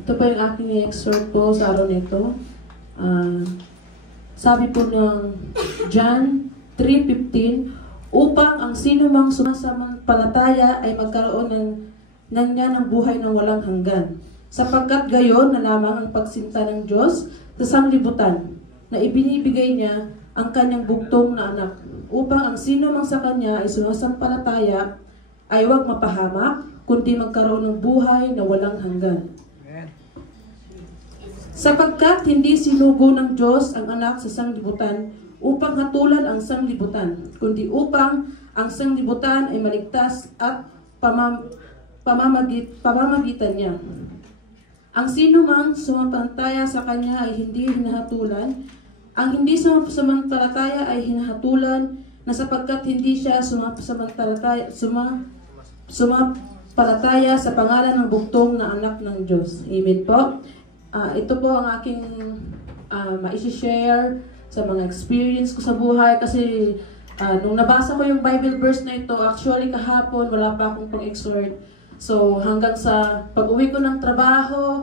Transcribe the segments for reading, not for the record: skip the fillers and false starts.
Ito pa yung aking excerpt po sa araw nito. Sabi po ng John 3:15, upang ang sinumang sumasampalataya ay magkaroon ng buhay ng walang hanggan. Sapagkat gayon na lamang ang pagsinta ng Diyos sa sanglibutan, na ibinibigay niya ang kanyang bugtong na anak, upang ang sinumang sa kanya ay sumasampalataya ay huwag mapahamak, kundi magkaroon ng buhay na walang hanggan. Sapagkat hindi sinugo ng Diyos ang anak sa sanglibutan upang hatulan ang sanglibutan, kundi upang ang sanglibutan ay maligtas at pamamagitan niya. Ang sinumang sumampalataya sa kanya ay hindi hinahatulan. Ang hindi sumampalataya ay hinahatulan na sapagkat hindi siya sumampalataya sa pangalan ng bugtong na anak ng Diyos. Amen po. Ito po ang aking ma-share sa mga experience ko sa buhay kasi nung nabasa ko yung Bible verse na ito, actually kahapon wala pa akong pang-exhort. So hanggang sa pag-uwi ko ng trabaho,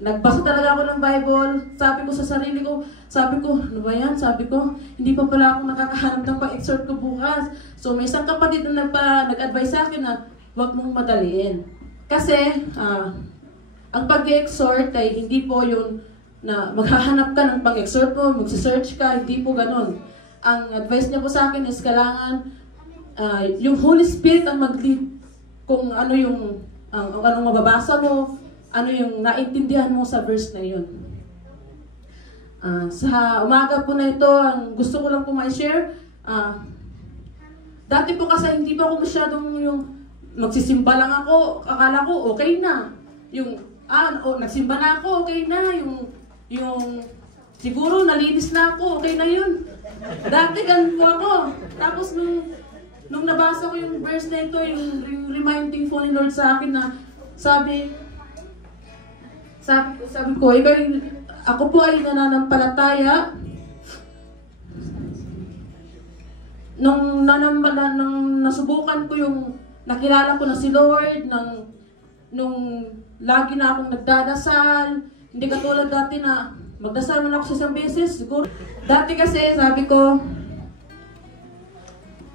nagbasa talaga ako ng Bible. Sabi ko sa sarili ko, ano ba yan? Sabi ko, hindi pa pala ako nakakahanap ng pang-exhort ko bukas. So may isang kapatid na nag-advise sa akin na huwag mong madaliin. Kasi ang pag-exhort ay hindi po yun na maghahanap ka ng pang-exhort mo, magsisearch ka, hindi po ganun. Ang advice niya po sa akin is kailangan yung Holy Spirit ang mag-lead kung ano yung anong mababasa mo, ano yung naintindihan mo sa verse na yun. Sa umaga po na ito, ang gusto ko lang po ma-share, dati po kasi hindi pa ako masyadong yung magsisimba lang ako, akala ko okay na. Yung nagsimba na ako, okay na. Yung siguro nalinis na ako, okay na yun. Dati ganun po ako. Tapos nung nabasa ko yung verse na ito, yung reminding po ni Lord sa akin na sabi ko, ako po ay nananampalataya. Nung nasubukan ko yung nakilala ko na si Lord, nung lagi na akong nagdadasal, hindi katulad dati na magdasal man ako sa isang beses, siguro. Dati kasi, sabi ko,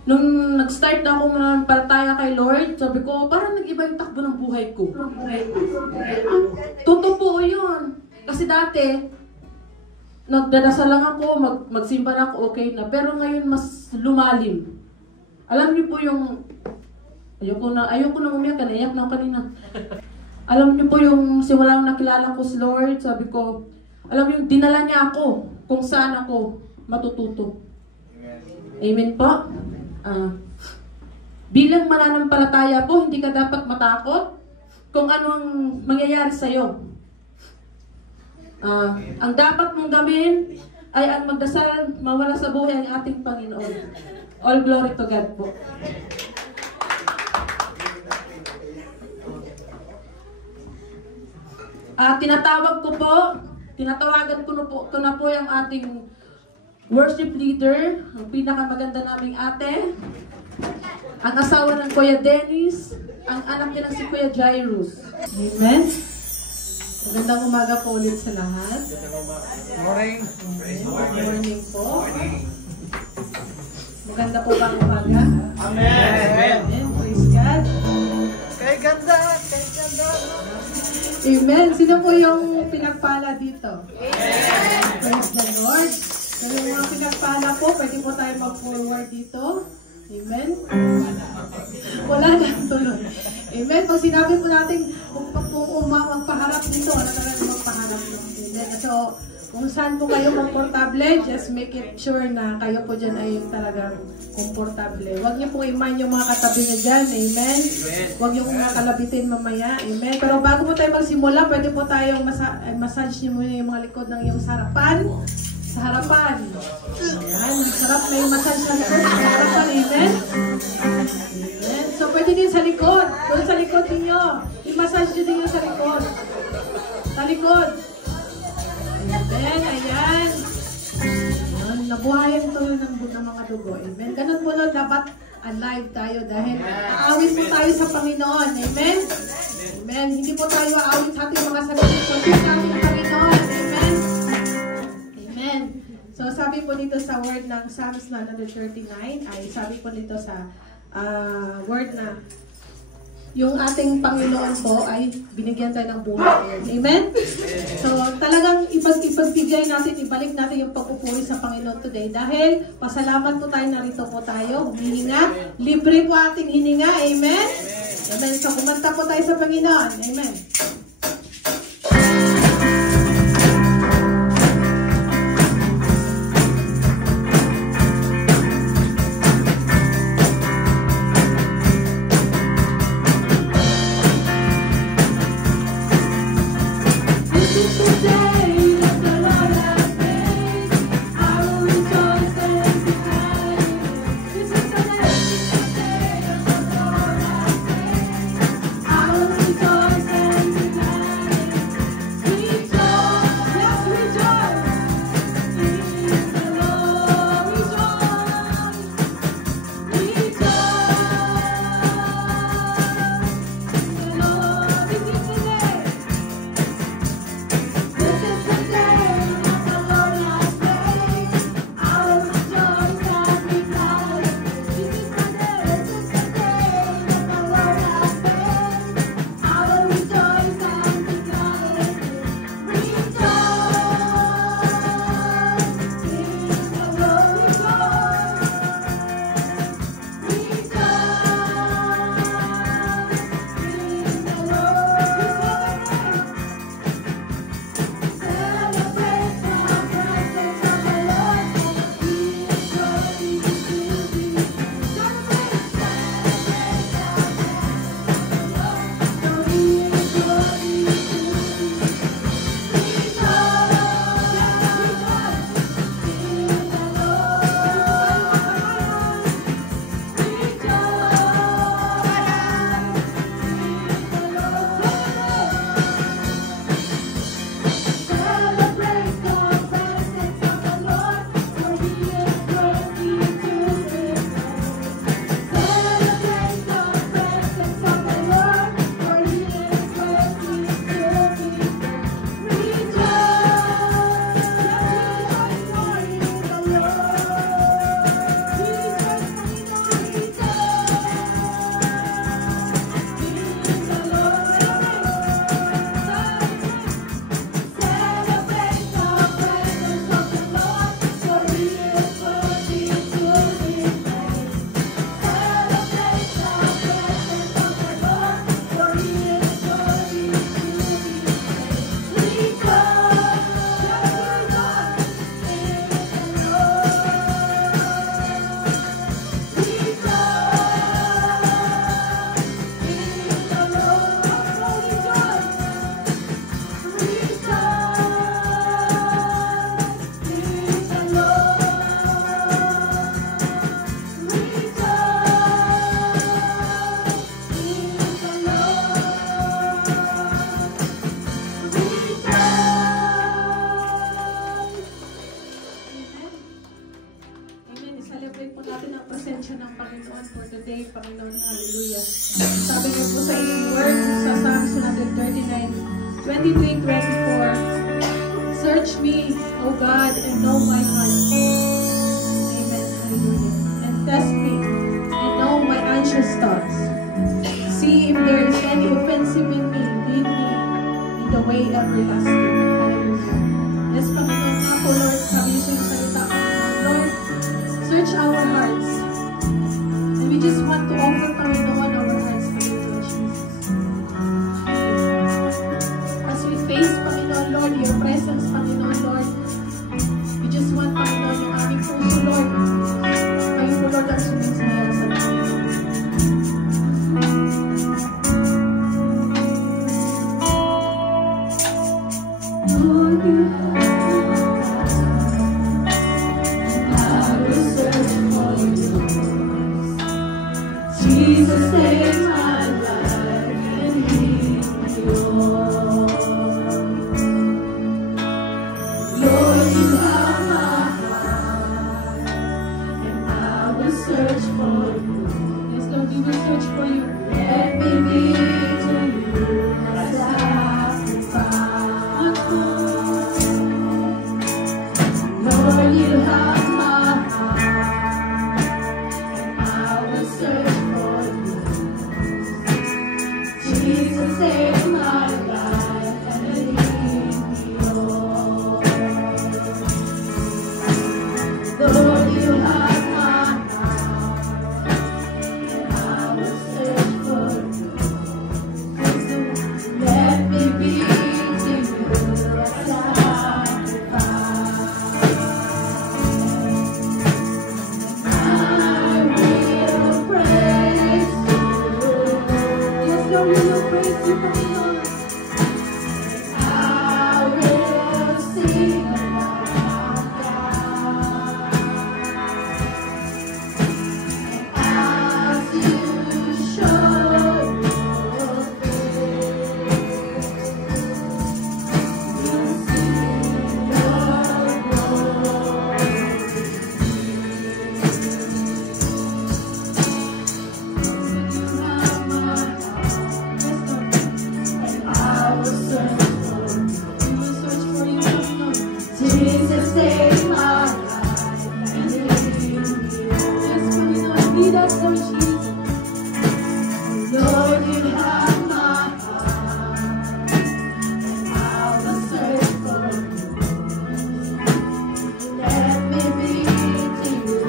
nung nag-start na ako mananampalataya kay Lord, sabi ko, parang nag-iba yung takbo ng buhay ko. Totoo po yun. Kasi dati, nagdadasal lang ako, magsimba na ako, okay na. Pero ngayon, mas lumalim. Alam niyo po yung, ayoko na umiyak, naiyak na ako kanina. Alam niyo po yung simula nung nakilala ko si Lord, sabi ko, alam niyo, dinala niya ako kung saan ako matututo. Amen po? Bilang mananampalataya po, hindi ka dapat matakot kung ano ang mangyayari sa'yo. Ang dapat mong gawin ay ang magdasal, mawala sa buhay ang ating Panginoon. All glory to God po. Tinatawagan ko na po yung ating worship leader, ang pinakamaganda naming ate, ang asawa ng Kuya Dennis, ang anak niya ng si Kuya Jairus. Amen? Magandang umaga po ulit sa lahat. Morning. Good morning po. Maganda po ba ang umaga? Amen. Amen. Praise God. Kay ganda. Amen. Sino po yung pinagpala dito? Amen. Praise the Lord. So yung mga pinagpala po, pwede po tayo mag-forward dito. Amen. Wala na tuloy. Amen. Pag sinabi po natin, kung magpaharap dito, wala na lang magpaharap dito. Amen. So, kung saan po kayo komportable, just make it sure na kayo po dyan ay talagang komportable. Huwag niyo po iman yung mga katabi niyo dyan. Amen. Huwag niyo mga kalabitin mamaya. Amen. Pero bago po tayo magsimula, pwede po tayong massage niyo muna yung mga likod ng iyong harapan. Sa harapan. Ayan. Sarap na yung massage ng likod sa harapan. Amen. Amen. So, pwede din sa likod. Doon sa likod niyo. I-massage niyo din sa likod. Sa likod. Amen, ayan. Nabuhayan to ng mga dugo. Amen. Ganun po lang, dapat alive tayo dahil aawit po tayo sa Panginoon. Amen. Amen. Hindi po tayo aawit sa ating mga sasagutin po siya natin ng Panginoon. Amen? Amen. So, sabi po dito sa word ng Psalms 139, ay sabi po dito sa word na yung ating Panginoon po ay binigyan tayo ng buhay. Amen? So, talagang ipagbigay natin, ibalik natin yung pagpupuri sa Panginoon today. Dahil, pasalamat po tayo, narito po tayo, humihinga. Libre po ating hininga. Amen? Amen. So, kumanta po tayo sa Panginoon. Amen. Panginoon, hallelujah. Sabi niyo po sa inyong word sa Psalms 139:23-24, search me, O God, and know my heart. Amen, hallelujah. And test me, and know my anxious thoughts. See if there is any offensive in me, lead me in the way everlasting. Hallelujah. Yes, Panginoon, ako, Lord, sabi niyo sa iyong salita, Lord, search our hearts. We just want to offer, Panginoon, our hearts to you, Lord Jesus. As we face, Panginoon, Lord, your presence, Panginoon, Lord, we just want, Panginoon, yung aming puso, Lord. Kayo po, Lord, ang sumisaya sa amin. Lord, you have Jesus, save my life and lead me on. Lord, you have my heart, and I will search for you. Yes, Lord, we will search for you. Let me be to you a sacrifice. Jesus, save my life. Yes, Panginoon, lead us, Lord Jesus. Lord, you have my heart, and I will search for you. Let me be to you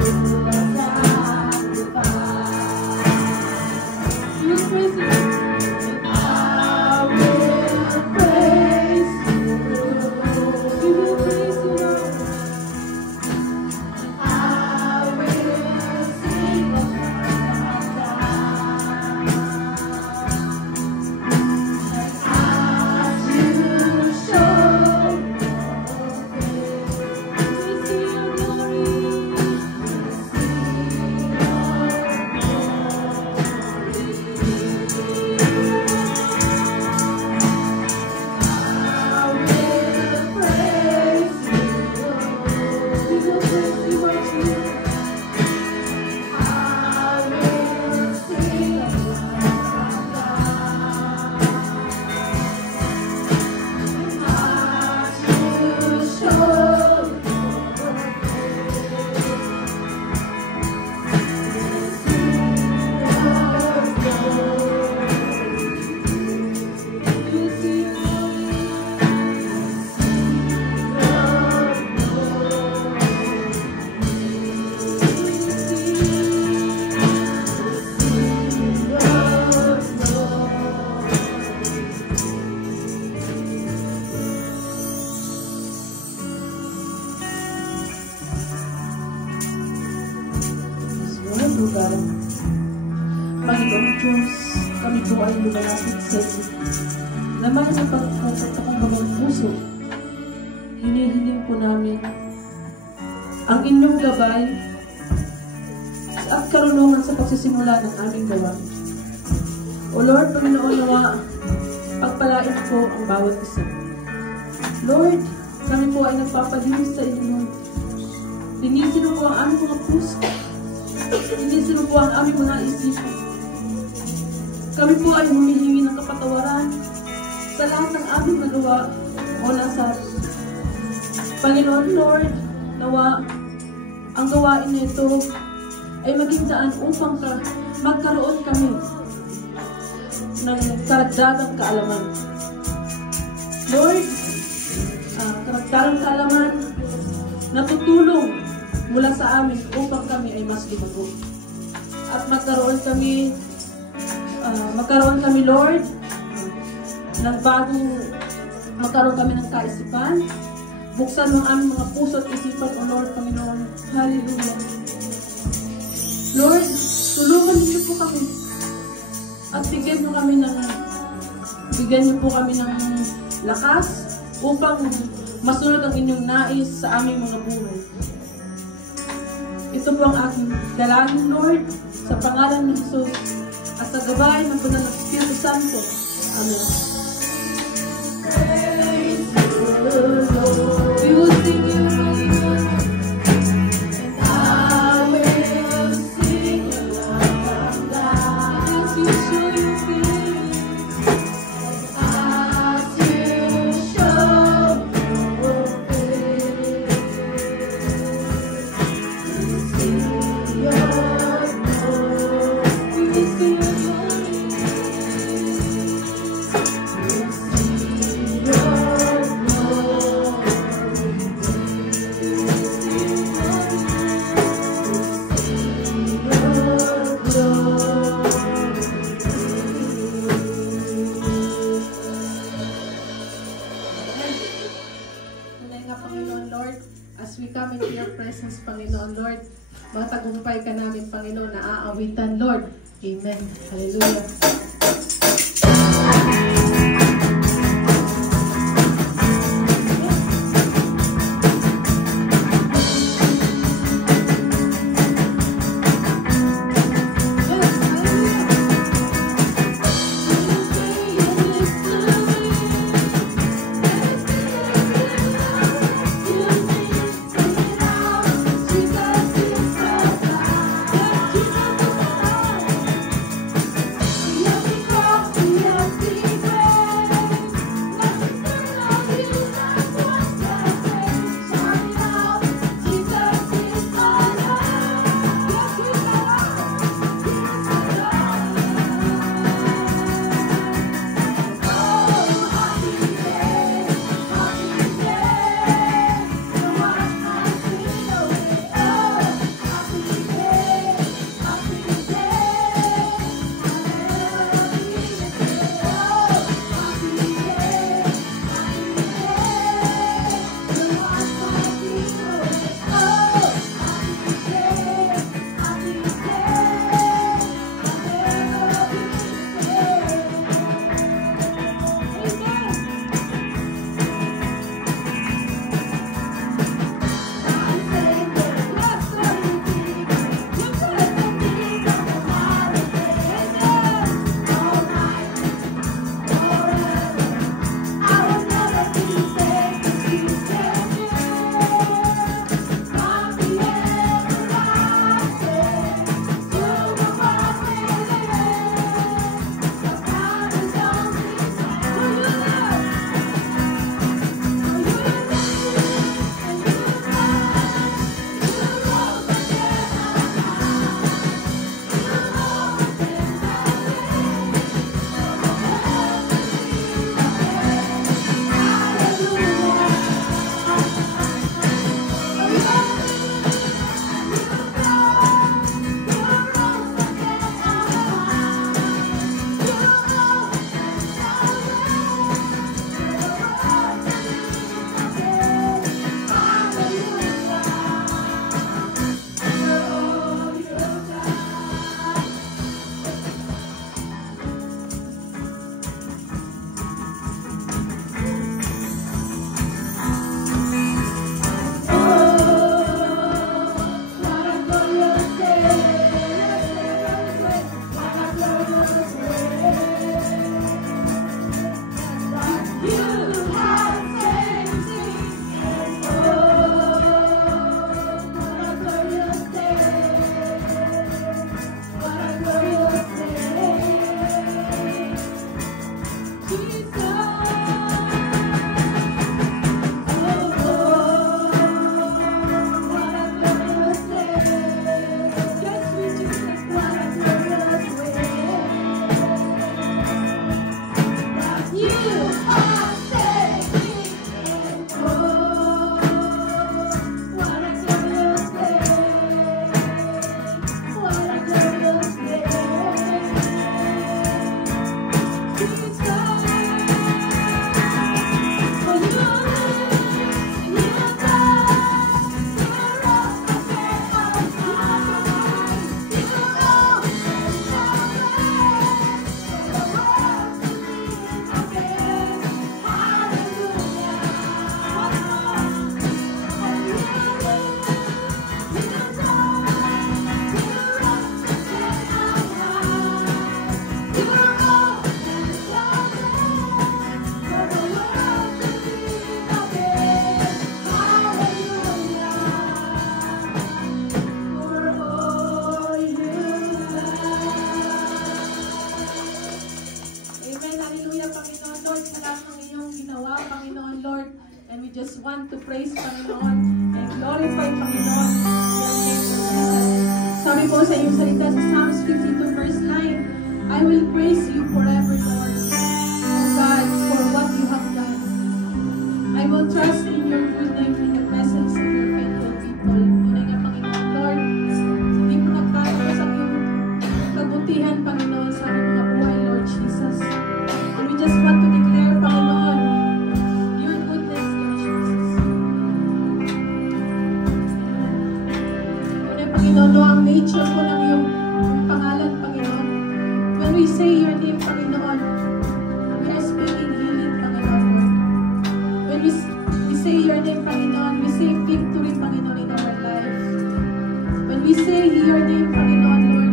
a sacrifice. You praise you. I will praise you. We will praise you, Lord. I will sing of my life. As you show we see your glory. I will praise you. We will praise you, Lord Jesus. I will sing of my life. As you show we see your glory. Sa lugar, Panginoong Diyos, kami po ay lumalapit sa iyo. Naman ang pagkakatakang puso, hinihiling po namin ang inyong gabay at karunungan sa pagsisimula ng aming gawain. O Lord, Panginoon, nawa, pagpalain po ang bawat isa. Lord, kami po ay nagpapalinis sa inyo. Linisin mo po ang aming mga puso. Linisin mo po ang aming mga isipan. Kami po ay humihingi ng kapatawaran sa lahat ng aming nagawa o nasabi. Panginoon, Lord, nawa ang gawain nito ay maging daan upang magkaroon kami ng karagdagang kaalaman. Lord, karagdagang kaalaman na tutulong mula sa amin upang kami ay mas lumago. At magkaroon kami, Lord, ng magkaroon kami ng kaisipan. Buksan mo ang aming mga puso at isipan, O Lord, Panginoon. Hallelujah. Lord, tulungan niyo po kami. At bigyan niyo po kami ng lakas upang masunod ang inyong nais sa aming mga buhay. Ito po ang aking dalangin, Lord, sa pangalan ng Jesus at sa gabay ng Banal na Espiritu Santo. Amen. We will sing you, and I will sing your love as you show your feelings, as you show your face. Sing your glory, we will sing your glory. Panginoon Lord, as we come into your presence, Panginoon Lord, mga tagumpay ka namin, Panginoon, na aawitan, Lord. Amen. Hallelujah. Yeah. Panginoon, Lord. And we just want to praise, Panginoon, and glorify, Panginoon, your name, Lord Jesus. Sabi po sa iyong salita sa Psalms 52 verse 9, I will praise you forever, Lord, O God, for what you have done. I will trust in your good name in the presence of your faithful people. Tunay nga, Panginoon, Lord, hindi mo nagkano sa iyong kabutihan, Panginoon, sa aming mga buhay, Lord Jesus. And we just want to declare, Panginoon, your goodness, Lord Jesus. Tunay, Panginoon, no, ang nature po ng iyong pangalan, Panginoon. When we say your name, Panginoon, we are speaking healing, Panginoon, Lord. When we say your name, Panginoon, we say victory, Panginoon, in our life. When we say your name, Panginoon, Lord,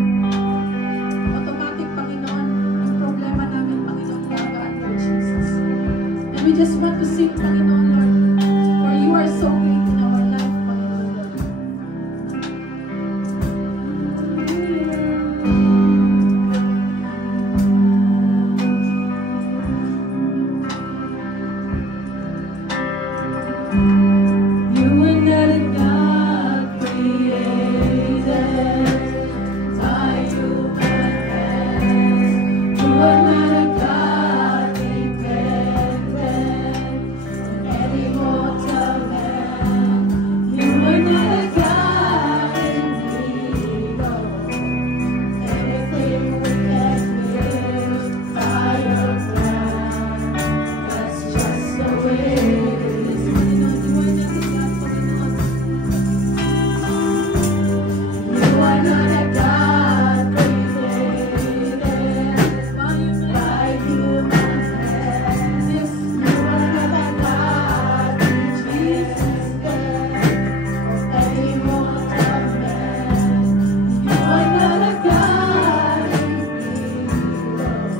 automatic, Panginoon, ang problema namin, Panginoon, gagaan, Lord Jesus. And we just want to sing, Panginoon, Lord, for you are so great in our life, Panginoon, Lord. You were not a God created by human hands. You were not a God dependent on any mortal man. You were not a God in need of anything we can give by your plan. That's just the way it is. You are not a God created by human hands. You are not a God in Jesus' name, or any mortal man. You are not a God in need of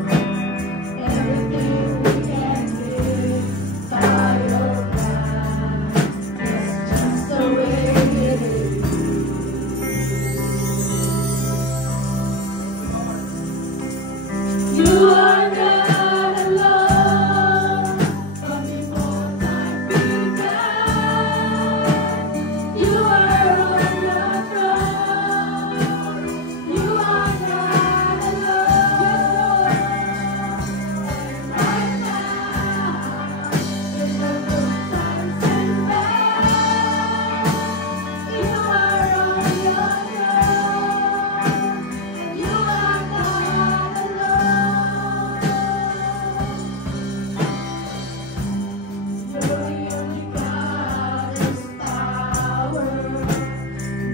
everything we can give by your plan. That's just the way it is. You are not alone, but before time began, you are on your throne. You are not alone, and right now, in the good times and bad, you are on your throne. You are not alone. You're the only God whose power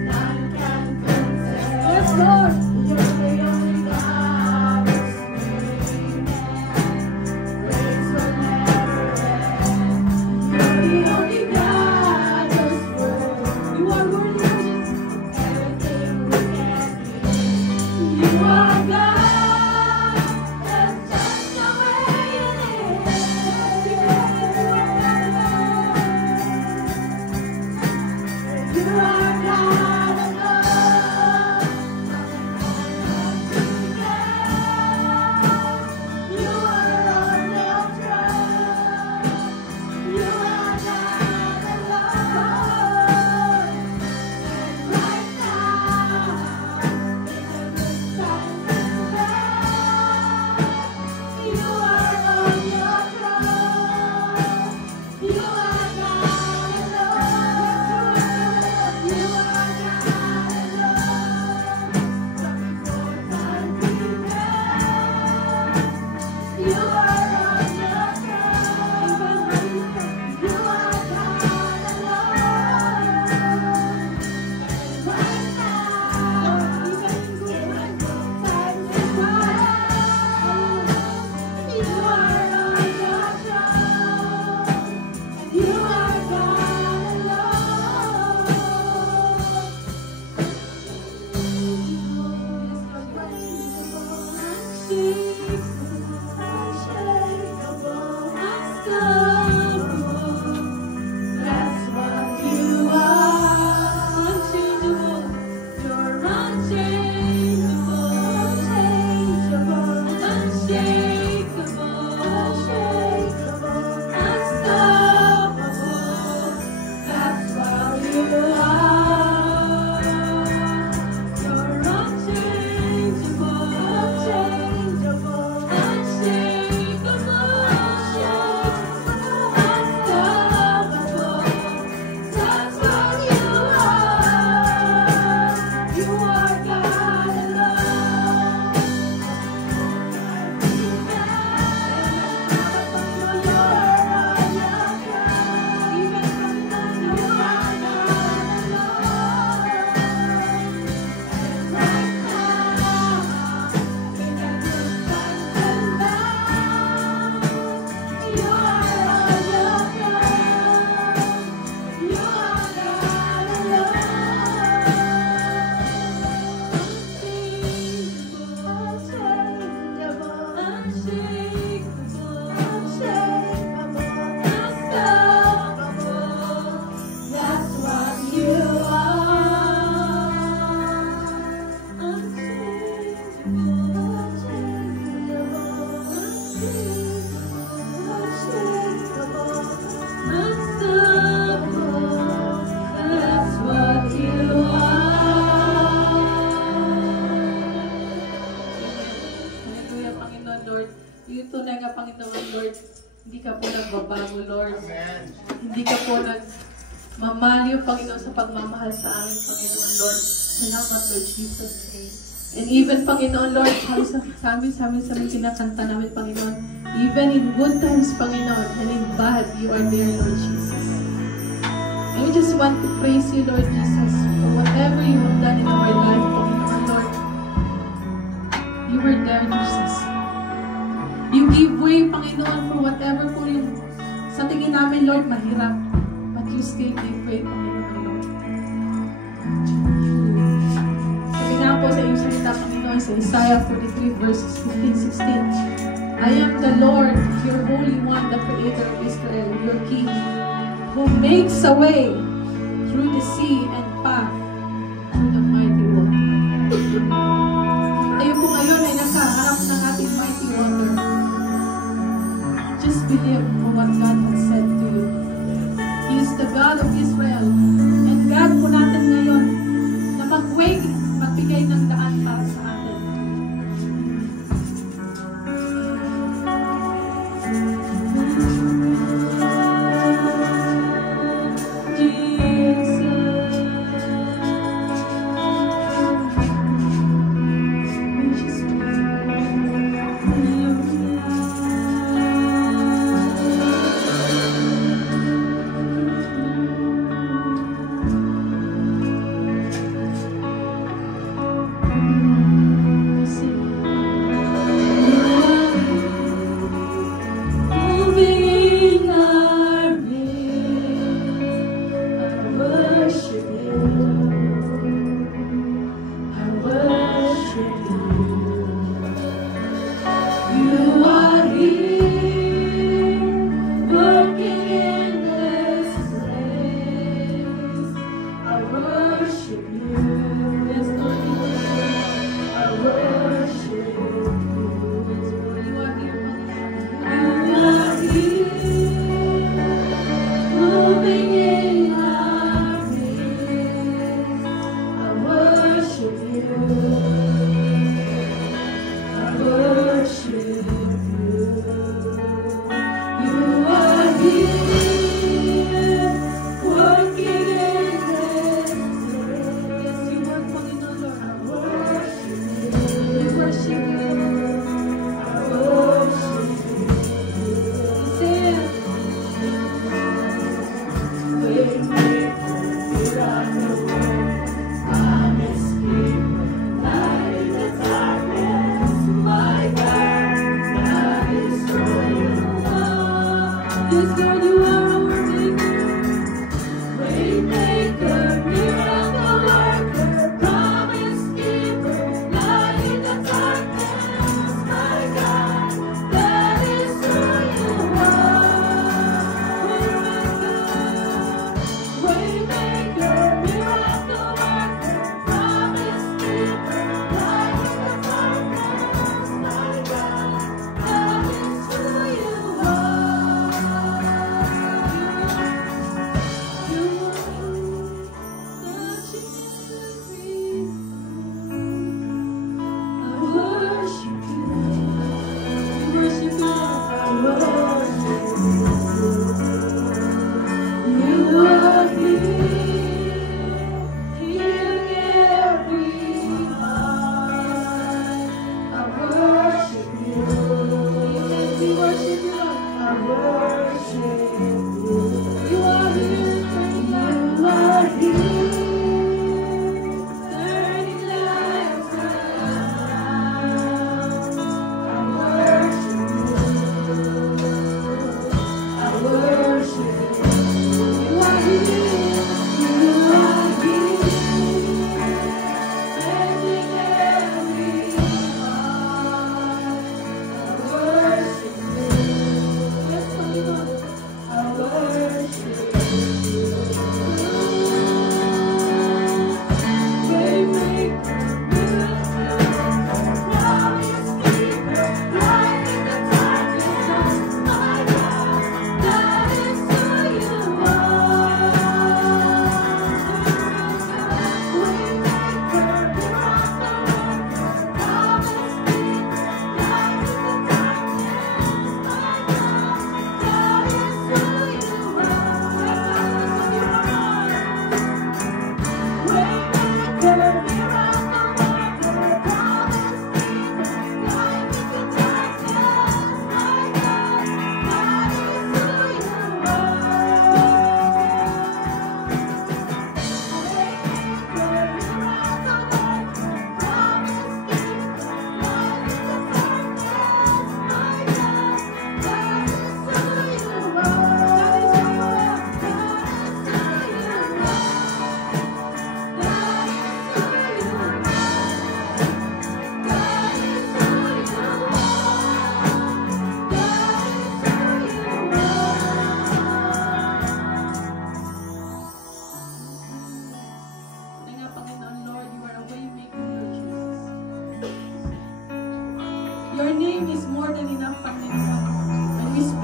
none can contest. Yes, Lord. You're the only God whose name and praise will never end. You're the only God whose word you are worthy, Lord Jesus. Everything we can give. You are God. That's just the way it is. You are God alone. You are on your throne. You are God Lord. Hindi ka po nagmamaliw, Panginoon, sa pagmamahal sa amin, Panginoon, Lord. Salamat, Lord Jesus. And even, Panginoon, Lord, sa amin kinakanta namin, Panginoon, even in good times, Panginoon, and in bad, you are there, Lord Jesus. And we just want to praise you, Lord Jesus, for whatever you have done in our life, Panginoon, Lord. You were there, Jesus. You give way, Panginoon, for whatever po yung sa tingin namin, Lord, mahirap. But you still give way, Panginoon, Lord. Sabi nga po sa iyong salita, Panginoon, sa Isaiah 43 verses 15-16, I am the Lord, your Holy One, the Creator of Israel, your King, who makes a way through the sea and path through the mighty water. Tayo po ngayon ay nasa harap ng ating mighty water. Just believe for what God has said to you. He is the God of Israel. And God po natin ngayon na magbigay ng daan para sa atin.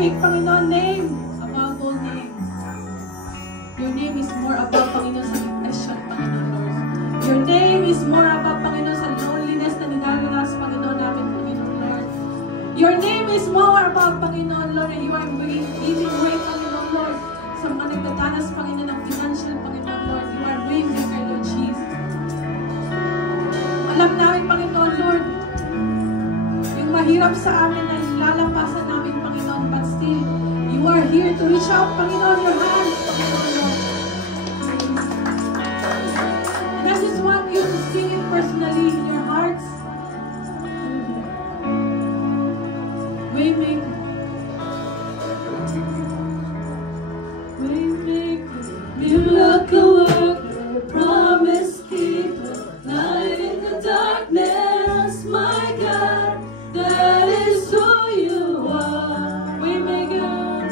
speak, Panginoon, name above all names. Your name is more above, Panginoon, sa depression, Panginoon, Lord. Your name is more above, Panginoon, sa loneliness na ninaranas, Panginoon, namin, Panginoon, Lord. Your name is more above, Panginoon, Lord, and you are giving way, Panginoon, Lord, sa mga nagdadanas, Panginoon, ng financial, Panginoon, Lord. You are way bigger, Lord Jesus. Alam namin, Panginoon, Lord, yung mahirap sa amin na lalampasan namin, Panginoon, but still, you are here to reach out, Panginoon, your hand, Panginoon, Lord. And I just want you to sing it personally in your hearts. Waymaker. Waymaker, miracle worker, promise keeper, light in the darkness, my God, that is who you are. Waymaker,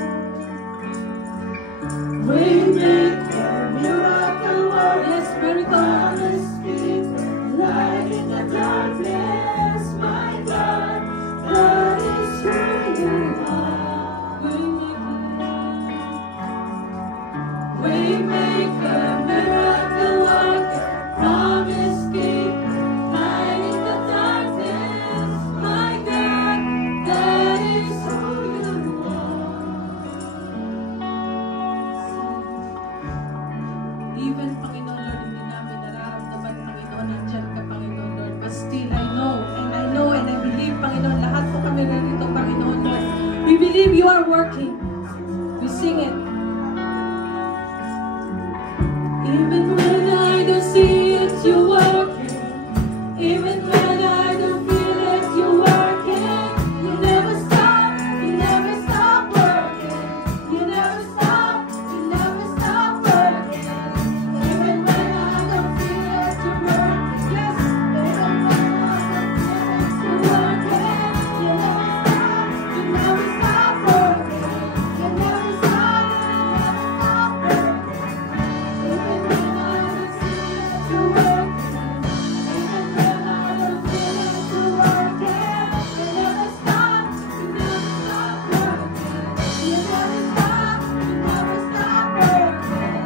Waymaker, miracle worker, yes, miracle promise keeper, light in the darkness, my God, that is who you are. Waymaker, miracle worker, promise keeper, light in the darkness, my God, that is who you are. Even, Panginoon, Lord, hindi namin nararamdaman, Panginoon, nandiyan ka, Panginoon, Lord, but still, I know, and I believe, Panginoon, lahat po kami rito, Panginoon, Lord, we believe you are working. We sing it. Even when I don't see it, you're working. Even when I don't feel it, you're working. You never stop working. You never stop working. Even when I don't feel it, you're working. Yes, even when I don't feel it, you're working. You never stop working. You never stop working. Even when I don't see it, you're working. Even when I don't feel it, you're working. You never stop working. You never stop working.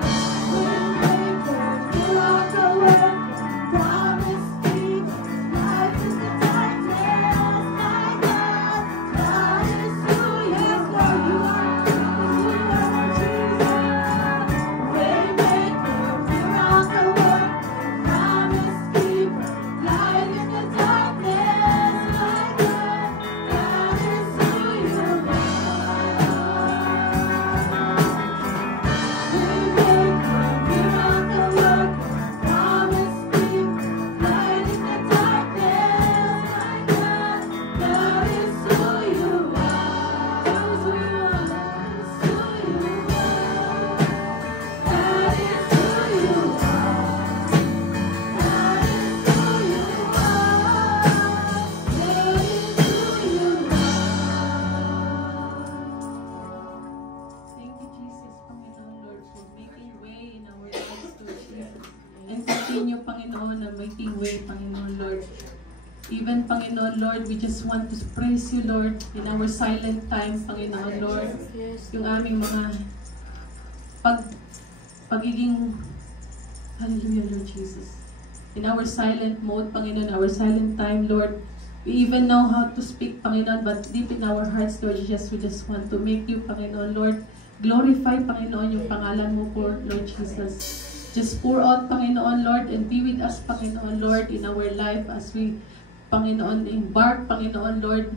Waymaker, miracle worker, promise keeper, light in the darkness, my God, that is who you are. You are Jesus. Waymaker, miracle worker, promise keeper, light in the darkness, my God, that is who you are. Waymaker, miracle worker, promise keeper, light in the darkness, my God, that is who you are. That is who you are. That is who you are. That is who you are. That is who you are. Thank you, Jesus, Panginoon, Lord, for making way in our lives, Lord Jesus. And continue, Panginoon, na making way, Panginoon, Lord. Even, Panginoon, Lord, we just want to praise you, Lord, in our silent time, Panginoon, Lord. Yung aming mga pagiging, hallelujah, Lord Jesus. In our silent mode, Panginoon, our silent time, Lord, we even know how to speak, Panginoon, but deep in our hearts, Lord Jesus, we just want to make you, Panginoon, Lord, glorify, Panginoon, yung pangalan mo po, Lord Jesus. Just pour out, Panginoon, Lord, and be with us, Panginoon, Lord, in our life as we, Panginoon, embark, Panginoon, Lord,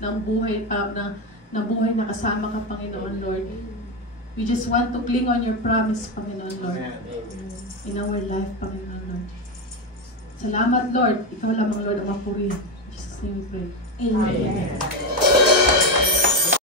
ng buhay na buhay na kasama ka, Panginoon, Lord. We just want to cling on your promise, Panginoon, Lord, in our life, Panginoon, Lord. Salamat, Lord. Ikaw lamang, Lord, ang mapuri. In Jesus' name we pray. Amen.